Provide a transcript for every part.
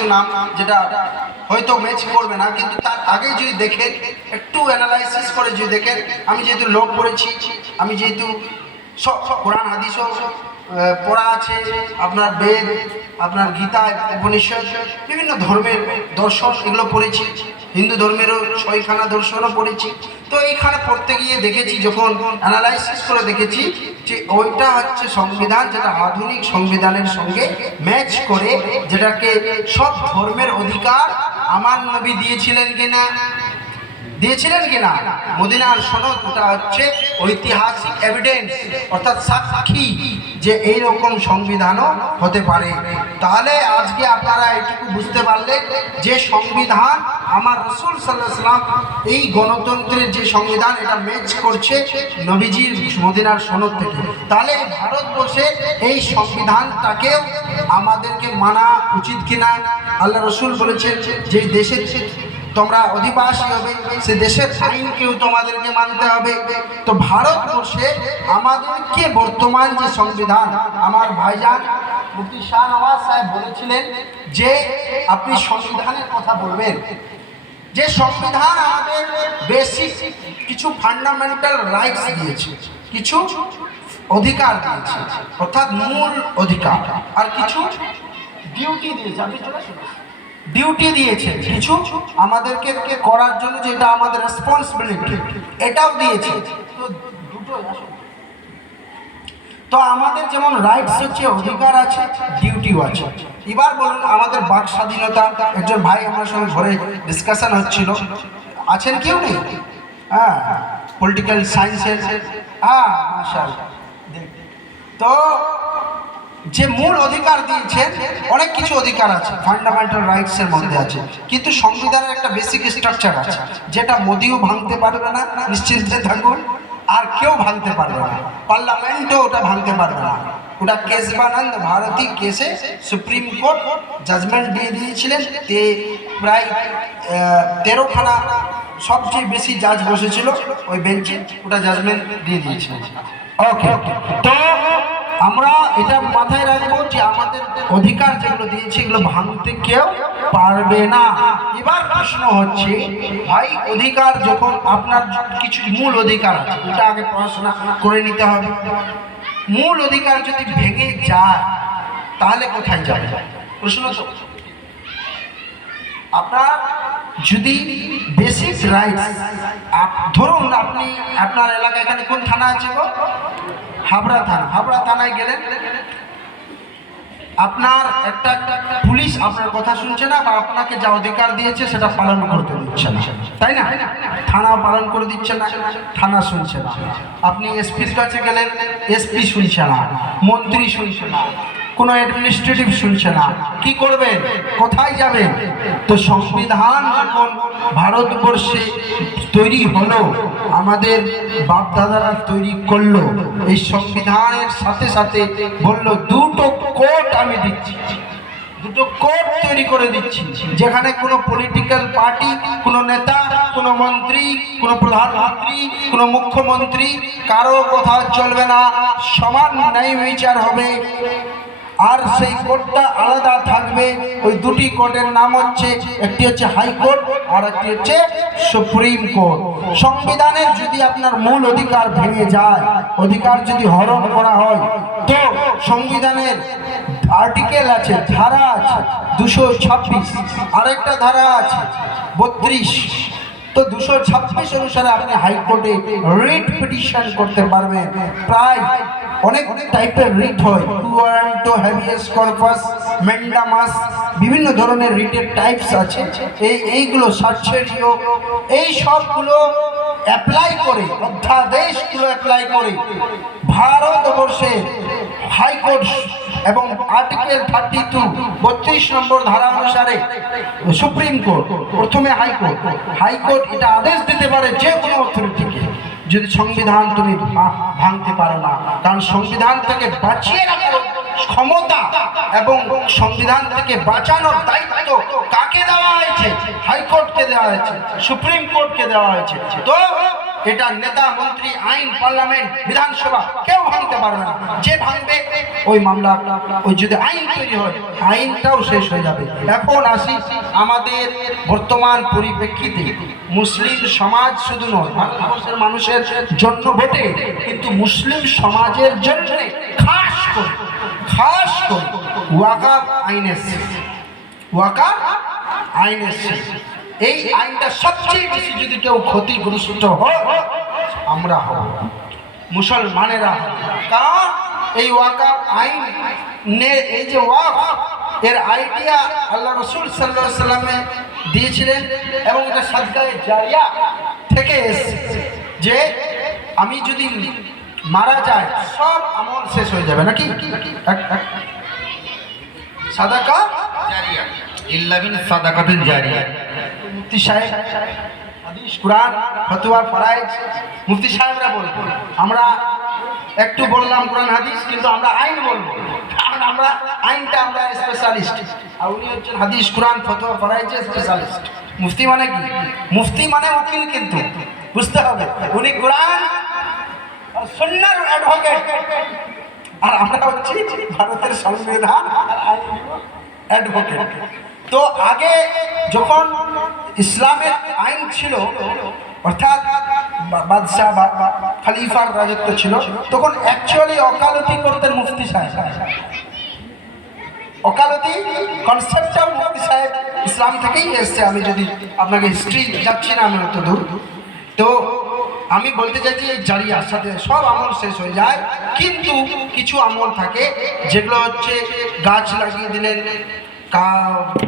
কিছু নাম যেটা হয়তো ম্যাচ করবে না, কিন্তু তার আগে যদি দেখেন, একটু অ্যানালাইসিস করে যদি দেখেন, আমি যেহেতু লোক পড়েছি, আমি যেহেতু সব কোরআন হাদিসও পড়া আছে, আপনার বেদ, আপনার গীতা, উপনিষদ, বিভিন্ন ধর্মের দর্শন এগুলো পড়েছি, হিন্দু ধর্মেরও ছয়খানা দর্শনও পড়েছি তো এইখানে পড়তে গিয়ে দেখেছি, যখন অ্যানালাইসিস করে দেখেছি যে ওইটা হচ্ছে সংবিধান, যেটা আধুনিক সংবিধানের সঙ্গে ম্যাচ করে, যেটাকে সব ধর্মের অধিকার আমার নবী দিয়েছিলেন কিনা দিয়েছিলেন কিনা? মদিনার সনদ ওটা হচ্ছে ঐতিহাসিক এভিডেন্স অর্থাৎ সাক্ষী যে এই রকম সংবিধানও হতে পারে। তাহলে আজকে আপনারা এটুকু বুঝতে পারলেন যে সংবিধান আমার রসুল সাল্লাহ সাল্লাম এই গণতন্ত্রের যে সংবিধান, এটা ম্যাচ করছে নবীজির মদিনার সনদ থেকে। তাহলে ভারতবর্ষে এই সংবিধানটাকেও আমাদেরকে মানা উচিত কিনা? আল্লাহ রসুল বলেছেন যে দেশের তোমরা অধিবাসী হবে, সে দেশের আইনকেও তোমাদেরকে মানতে হবে। তো ভারতবর্ষে আমাদেরকে বর্তমান যে সংবিধান? আমার ভাইজান মুফতি শাহ নওয়াজ সাহেব বলেছিলেন যে, আপনি সংবিধানের কথা বলবেন। যে সংবিধান আমাদের বেসিক কিছু ফান্ডামেন্টাল রাইটস দিয়েছে, কিছু অধিকার দিয়েছে, অর্থাৎ মূল অধিকার, আর কিছু ডিউটি দিয়েছে। আপনি চলে। ডিউটি দিয়েছে কিছু আমাদেরকে করার জন্য যেটা আমাদের রেসপন্সিবিলিটি এটাও দিয়েছে। তো আমাদের যেমন রাইটস হচ্ছে, অধিকার আছে ডিউটিও আছে। এবার বলুন, আমাদের বাক স্বাধীনতা, একজন ভাই আমার সঙ্গে ঘরে ডিসকাশন হচ্ছিল। আছেন কেউ নেই? হ্যাঁ পলিটিক্যাল সায়েন্সের হ্যাঁ তো যে মূল অধিকার দিয়েছেন, অনেক কিছু অধিকার আছে ফান্ডামেন্টাল রাইটস এর মধ্যে আছে। কিন্তু সংবিধানের একটা বেসিক স্ট্রাকচার আছে, যেটা মোদিও ভাঙতে পারবে না, নিশ্চিন্তে থাকুন, আর কেউ ভাঙতে পারবে না। পার্লামেন্টও ওটা ভাঙতে পারবে না। ওটা কেশবানন্দ ভারতী কেসে সুপ্রিম কোর্ট জাজমেন্ট দিয়ে দিয়েছিলেন, তে প্রায় তেরোখানা সবচেয়ে বেশি জাজ বসেছিল ওই বেঞ্চে ওটা জাজমেন্ট দিয়ে দিয়েছিলেন। ওকে তো আমরা এটা মাথায় রাখব যে আমাদের অধিকার যেগুলো দিয়েছে, এগুলো ভাঙতে কেউ পারবে না। এবার প্রশ্ন হচ্ছে, ভাই, অধিকার যখন আপনার কিছু মূল অধিকার আছে, ওটা আগে পড়াশোনা করে নিতে হবে। মূল অধিকার যদি ভেঙে যায়, তাহলে কোথায় যাবে? প্রশ্ন আপনার যদি বেসিক রাইটস ধরুন আপনি আপনার এলাকায় এখানে কোন থানা আছে হাবড়া থানা। হাবড়া থানায় গেলেন। আপনার একটা পুলিশ আপনার কথা শুনছে না বা আপনাকে যা অধিকার দিয়েছে সেটা পালন করতে দিচ্ছে না। তাই না? থানা পালন করে দিচ্ছে না, থানা শুনছে না। আপনি এসপির কাছে গেলেন, এসপি শুনছে না, মন্ত্রী শুনছে না, কোনো অ্যাডমিনিস্ট্রেটিভ শুনছে না। কি করবেন? কোথায় যাবেন? তো সংবিধান যখন ভারতবর্ষে তৈরি হলো, আমাদের বাপ দাদারা তৈরি করল। এই সংবিধানের সাথে সাথে বলল, দুটো কোর্ট আমি দিচ্ছি। দুটো কোর্ট তৈরি করে দিচ্ছি, যেখানে কোনো পলিটিক্যাল পার্টি কোনো নেতা, কোনো মন্ত্রী, কোনো প্রধানমন্ত্রী, কোনো মুখ্যমন্ত্রী, কারও কথা চলবে না, সমান ন্যায় বিচার হবে। আর সেই কোর্টটা আলাদা থাকবে। ওই দুটি কোর্টের নাম হচ্ছে, একটি হচ্ছে হাইকোর্ট আর একটি হচ্ছে সুপ্রিম কোর্ট। সংবিধানের যদি আপনার মূল অধিকার ভেঙে যায়, অধিকার যদি হরণ করা হয়, তো সংবিধানের আর্টিকেল আছে, ধারা আছে, দুশো ছাব্বিশ। আরেকটা ধারা আছে, বত্রিশ। তো দুশো ছাব্বিশ অনুসারে আপনি হাইকোর্টে রিট পিটিশন করতে পারবেন। প্রায় অনেক টাইপের রিট হয়। টুয়ারেন্টো হ্যাভিয়াস কর্পাস মেন্ডামাস বিভিন্ন ধরনের রিটের টাইপস আছে। এই, এইগুলো সার্চেরিও এই সবগুলো অ্যাপ্লাই করে, অধ্যাদেশগুলো অ্যাপ্লাই করে ভারতবর্ষে হাইকোর্ট এবং আর্টিকেল থার্টি টু বত্রিশ নম্বর ধারা অনুসারে সুপ্রিম কোর্ট, প্রথমে হাইকোর্ট। হাইকোর্ট এটা আদেশ দিতে পারে যে কোনো অথরিটিকে যদি সংবিধান তুমি ভাঙতে পারো না কারণ সংবিধান থেকে বাঁচিয়ে রাখার ক্ষমতা এবং সংবিধান থেকে বাঁচানোর দায়িত্ব কাকে দেওয়া হয়েছে? হাইকোর্টকে দেওয়া হয়েছে, সুপ্রিম কোর্টকে দেওয়া হয়েছে। তো এটা নেতা, মন্ত্রী, আইন, পার্লামেন্ট, বিধানসভা, কেউ ভাঙতে পারবে না। যে ভাঙবে, ওই মামলা, ওই যদি আইন তৈরি হয়, আইনটাও শেষ হয়ে যাবে। এখন আসি আমাদের বর্তমান পরিপ্রেক্ষিতে। মুসলিম সমাজ শুধু নয়, ভারতবর্ষের মানুষের জন্য ভোটে কিন্তু মুসলিম সমাজের জন্য খাস করে খাস করে ওয়াকাব আইন এসছে। ওয়াকাব আইন এসছে। এই আইনটা সবচেয়ে বেশি যদি কেউ ক্ষতিগ্রস্ত হয়, আমরা হব। মুসলমানেরা। কারণ এই ওয়াকাব আইন নে এই যে ওয়াক এর আইডিয়া আল্লাহ রসুল সাল্লাহ সাল্লামে দিয়েছিলেন এবং এটা সাদগায়ে জারিয়া থেকে এসেছে যে আমি যদি মারা যায় সব আমল শেষ হয়ে যাবে নাকি? সাদাকা? জারিয়া। ইল্লা বিন সাদাকাতিন জারিয়া। মুফতি সাহেব, হাদিস, কোরআন ফতোয়া ফরাইজ মুফতি সাহেবরা বলব, আমরা একটু বললাম কোরআন, হাদিস, কিন্তু আমরা আইন বলব কারণ আমরা, আইনটা আমরা স্পেশালিস্ট আর উনি হচ্ছেন হাদিস, কোরআন, ফতোয়া ফরাইজের স্পেশালিস্ট মুফতি মানে কি? মুফতি মানে উকিল কিন্তু, বুঝতে হবে। উনি কোরআন আর সন্ন্যার অ্যাডভোকেট আর আমরা হচ্ছি ভারতের সংবিধান আর আইন অ্যাডভোকেট তো আগে যখন ইসলামের আইন ছিল, অর্থাৎ বাদশাহ বা খালিফার রাজত্ব ছিল, তখন অ্যাকচুয়ালি অকালতি করতেন মুফতি সাহেব। ওকালতি কনসেপ্টটা মুফতি সাহেব ইসলাম থেকেই এসছে। আমি যদি আপনাকে হিস্ট্রি যাচ্ছি না, আমি অত দূর। তো আমি বলতে চাইছি, এই জারিয়ার সাথে সব আমল শেষ হয়ে যায়, কিন্তু কিছু আমল থাকে, যেগুলো হচ্ছে গাছ লাগিয়ে দিলেন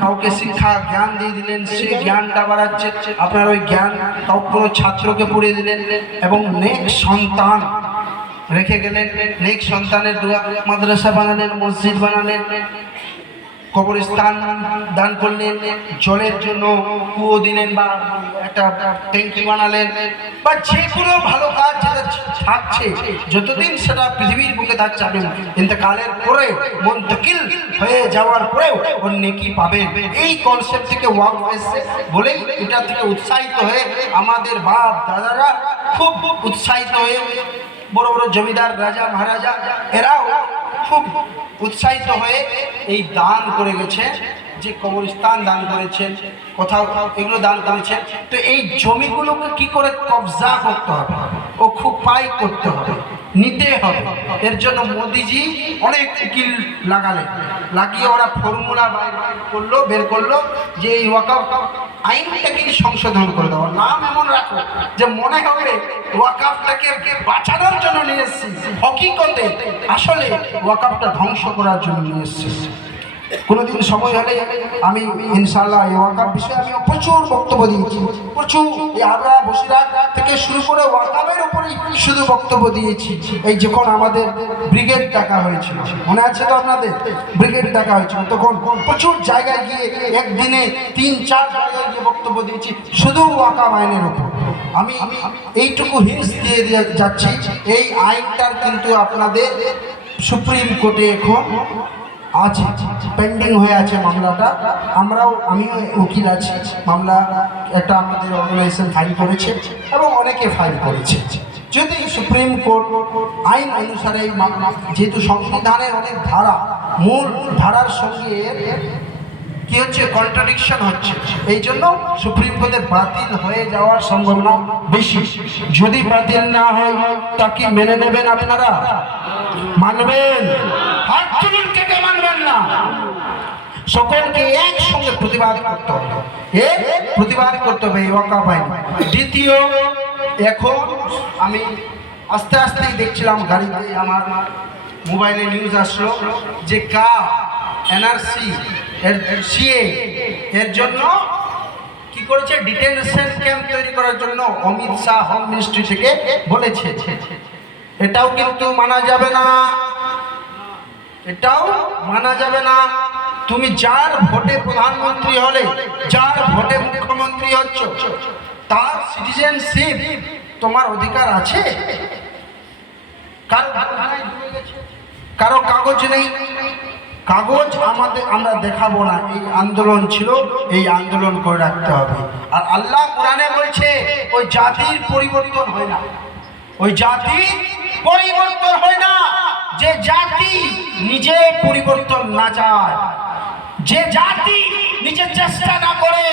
কাউকে শিক্ষা জ্ঞান দিয়ে দিলেন সেই জ্ঞানটা বাড়াচ্ছে। আপনার ওই জ্ঞান কোনো ছাত্রকে পড়িয়ে দিলেন এবং নেক্সট সন্তান রেখে গেলেন। নেক্সট সন্তানের মাদ্রাসা বানালেন, মসজিদ বানালেন। কবরস্থান দান করলেন, জলের জন্য কুয়ো দিলেন বা একটা ট্যাঙ্কি বানালেন বা যে কোনো ভালো কাজ যেটা থাকছে, যতদিন সেটা পৃথিবীর বুকে থাকছে আপনি ইন্তকালের পরে মন্তকিল হয়ে যাওয়ার পরেও ওর নেকি পাবেন এই কনসেপ্ট থেকে ওয়াক এসছে। বলেই এটা থেকে উৎসাহিত হয়ে আমাদের বাপ দাদারা খুব উৎসাহিত হয়ে বড় বড় জমিদার রাজা মহারাজা, এরাও খুব উৎসাহিত হয়ে এই দান করে গেছে, যে কবরস্থান দান করেছেন, কোথাও এগুলো দান করেছেন। তো এই জমিগুলোকে কি করে কবজা করতে হবে? ও খুব পাই করতে হবে। নিতে হবে। এর জন্য মোদিজি অনেক উকিল লাগালেন। লাগিয়ে ওরা ফর্মুলা করল, বের করল যে এই ওয়াকাফ আইনটাকে সংশোধন করে দেওয়া নাম এমন রাখো যে মনে হবে ওয়াকাফটাকে বাঁচানোর জন্য নিয়ে এসেছি। হকিকতে আসলে ওয়াকাফটা ধ্বংস করার জন্য নিয়ে এসেছি। কোনোদিন সময় হলে আমি ইনশাল্লাহ এই ওয়াকাফ বিষয়ে আমি প্রচুর বক্তব্য দিয়েছি। প্রচুর এই আগ্রা বসিরহাট থেকে শুরু করে ওয়াকাফের উপরেই শুধু বক্তব্য দিয়েছি। এই যখন আমাদের ব্রিগেড ডাকা হয়েছিল, মনে আছে তো আপনাদের? ব্রিগেড ডাকা হয়েছিল, তখন প্রচুর জায়গায় গিয়ে একদিনে তিন, চার জায়গায় গিয়ে বক্তব্য দিয়েছি, শুধু ওয়াকাফ আইনের উপর। আমি এইটুকু হিংস দিয়ে দিয়ে যাচ্ছি, এই আইনটার কিন্তু আপনাদের সুপ্রিম কোর্টে এখন আছে পেন্ডিং হয়ে আছে মামলাটা। আমরাও, আমিও উকিল আছি। মামলা একটা আমাদের অর্গানাইজেশন ফাইল করেছে এবং অনেকে ফাইল করেছে। যদি সুপ্রিম কোর্ট আইন অনুসারে যেহেতু সংবিধানের অনেক ধারা, মূল ধারার সঙ্গে কি হচ্ছে কন্ট্রাডিকশন হচ্ছে। এই জন্য সুপ্রিম কোর্টে বাতিল হয়ে যাওয়ার সম্ভাবনা বেশি। যদি বাতিল না হয়, তা কি মেনে নেবেন আপনারা? মানবেন? কে না সকলকে একসঙ্গে প্রতিবাদ করতে হবে। এ প্রতিবাদ করতে হবে, এই ওয়াকাফ আইন দ্বিতীয়, এখন আমি আস্তে আস্তেই দেখছিলাম গাড়িতে আমার মোবাইলে নিউজ আসলো যে কা, এনআরসি, এর সিএ, এর জন্য কি করেছে? ডিটেনশন ক্যাম্প তৈরি করার জন্য অমিত শাহ হোম মিনিস্ট্রি থেকে বলেছে। এটাও কিন্তু মানা যাবে না। এটাও মানা যাবে না। তুমি যার ভোটে প্রধানমন্ত্রী হলে, যার ভোটে মুখ্যমন্ত্রী হচ্ছ, তার সিটিজেনশিপ তোমার অধিকার আছে? কারও কাগজ নেই? কাগজ আমাদের আমরা দেখাবো না। এই আন্দোলন ছিল, এই আন্দোলন করে রাখতে হবে। আর আল্লাহ কোরআনে বলছে, ওই জাতির পরিবর্তন হয় না। ওই জাতির পরিবর্তন হয় না। যে জাতি নিজে পরিবর্তন না যায় যে জাতি নিজের চেষ্টা না করে